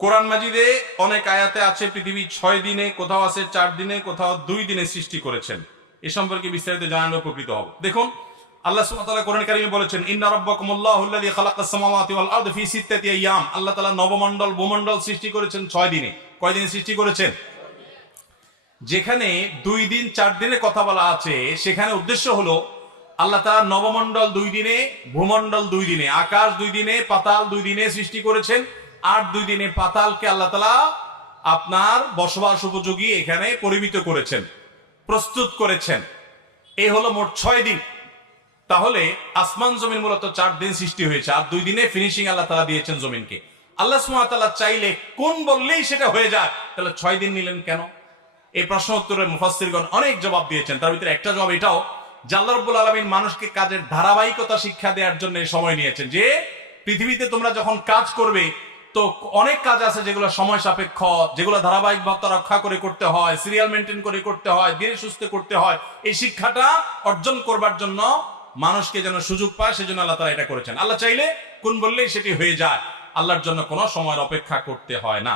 কোরআন মাজিদে অনেক আয়াতে আছে পৃথিবী 6 দিনে, কোথাও আছে 4 দিনে, কোথাও 2 দিনে সৃষ্টি করেছেন। এ সম্পর্কে বিস্তারিত জানানো উপকৃত হব। দেখুন, আল্লাহ সুবহানাহু ওয়া তাআলা কোরআন কারীমে বলেছেন, ইন্না রাব্বাকুমুল্লাহুল্লাযী খালাকাস সামাওয়াতি ওয়াল আরদা ফি সিত্তাতি আইয়াম। আল্লাহ তাআলা নবমণ্ডল ভূমণ্ডল সৃষ্টি করেছেন 6 দিনে। কয় দিনে সৃষ্টি করেছেন? যেখানে 2 দিন 4 দিনের কথা বলা আছে, সেখানে উদ্দেশ্য হলো আল্লাহ তাআলা নবমণ্ডল 2 দিনে, ভূমণ্ডল 2 দিনে, আকাশ 2 দিনে, পাতাল 2 দিনে সৃষ্টি করেছেন। আর 2 দিনে পাতালকে আল্লাহ তাআলা আপনার বসবাস উপযোগী এখানে পরিমিত করেছেন, প্রস্তুত করেছেন। এই হলো মোট 6 দিন। তাহলে আসমান জমিন মূলত 4 দিন সৃষ্টি হয়েছে, আর 2 দিনে ফিনিশিং আল্লাহ তাআলা দিয়েছেন জমিনকে। আল্লাহ সুবহানাহু ওয়া তাআলা চাইলে কোন বললেই সেটা হয়ে যায়, তাহলে 6 দিন নিলেন কেন? এই প্রশ্ন উত্তরে মুফাসসিরগণ অনেক জবাব দিয়েছেন। তার ভিতরে একটা জবাব এটাও যে আল্লাহ রাব্বুল আলামিন মানুষকে কাজের ধারাবাহিকতা শিক্ষা দেওয়ার জন্য সময় নিয়েছেন। যে পৃথিবীতে তোমরা যখন কাজ করবে, তো অনেক কাজ আছে যেগুলো সময় সাপেক্ষ, যেগুলো ধারাবাহিকতা রক্ষা করে করতে হয়, সিরিয়াল মেনটেন করে করতে হয়, ধীরে সুস্থে করতে হয়। এই শিক্ষাটা অর্জন করবার জন্য মানুষকে যেন সুযোগ পায়, সেজন্য আল্লাহ তাআলা এটা করেছেন। আল্লাহ চাইলে কোন বললেই সেটি হয়ে যায়। আল্লাহর জন্য কোনো সময়ের অপেক্ষা করতে হয় না।